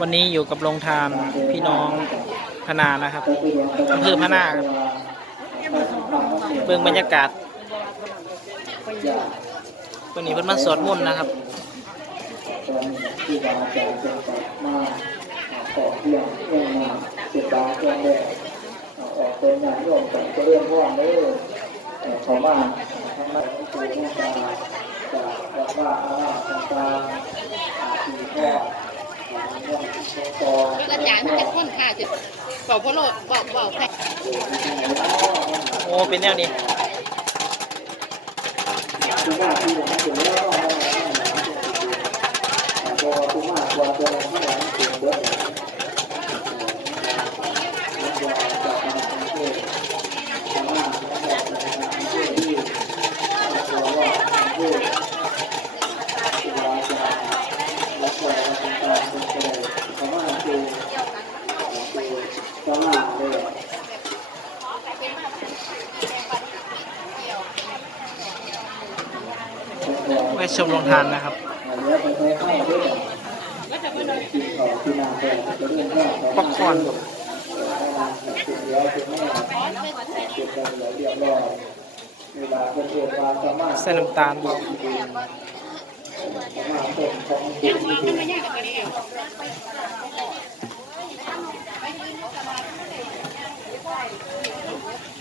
วันนี้อยู่กับโรงทานพี่น้องพนานะครับอำเภอพนาครับเบื้องบรรยากาศวันนี้เพิ่นมาสวดมนต์นะครับตอนที่บามาขอเพียงเรื่องมาสิบบาทเพียงแดงออกเป็นงานร่วมกันก็เรื่องพ่อเลยเขามาทำมาตัวแม่ตาจากว่าอาราตาที่พ่อเรื่ องตออาจารย์มันจะค้นค่าจะบอกพโลดบอกบอกแครโอ้เป็นแนวนี้ คือว่าที่ผมเขียนแล้วพอคุณมากกว่าตัวที่หลังเขียนเยอะ เลยไว้ชมโรงทานนะครับป๊อปคอนใส่น้ำตาลบอก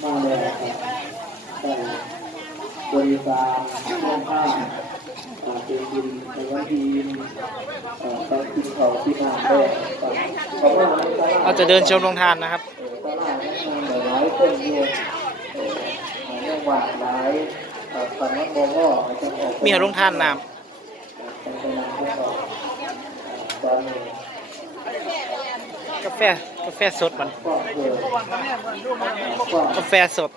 มาเลย บริการห้องผ้าเป็นกินในวันทีมไปกินเขาที่นาแดงเราจะเดินชมโรงทานนะครับตลาดนั้นหลายคนอยู่เรื่องหวานหลายปันน้ำโมก็จะออกมีโรงทานน้ำกาแฟกาแฟสดมันก็เกิดก็กาแฟสด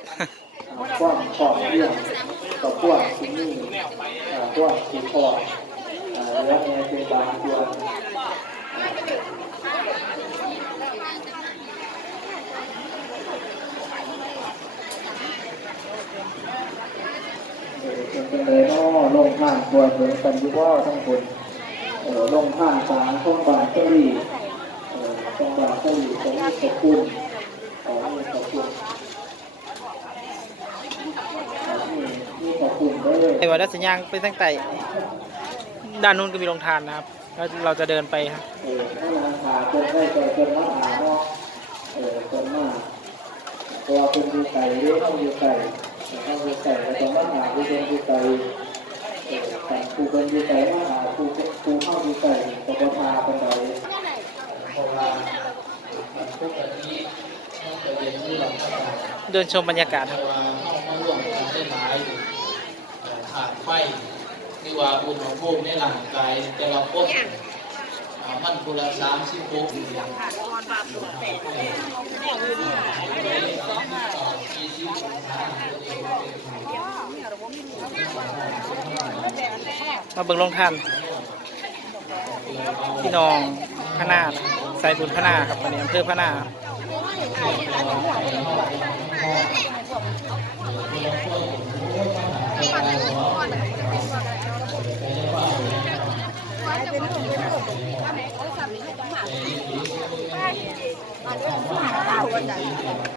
กับพวกที่นี่พวกที่พอแล้วเนี่เป็นบางส่วนเป็นเลยนอลงผ่านควรเหมือนกันยุว่าทั้งคนเออลงผ่านสารข้องบาเกอรี่เออข้องบาเกอรี่ของขอบคุณของขอบคุณนี่ขอบคุณด้วย ไอ้วัดสัญญางไปตั้งแต่ด้านนู้นก็มีโรงทานนะครับแล้วเราจะเดินไปครับตัวเป็นดูไก่หรือเข้าดูไก่เข้าดูไก่แล้วก็มาหาผู้เป็นดูไก่แต่ผู้เป็นดูไก่มาหาผู้ผู้เข้าดูไก่ก็บ่พาเป็นไรเพาะว่าปกติมันจะเป็นที่เราต้องการเดินชมบรรยากาศครับ ขาดไฟหรือว่าอุณหภูมิในร่างกายแต่ละคนอ่ามันคนละสามสิบหกสี่สิบองศามาเบิ่งโรงทานพี่น้องพนานะครับสายบุญพนาครับวันนี้อำเภอพนาครับ ไม่的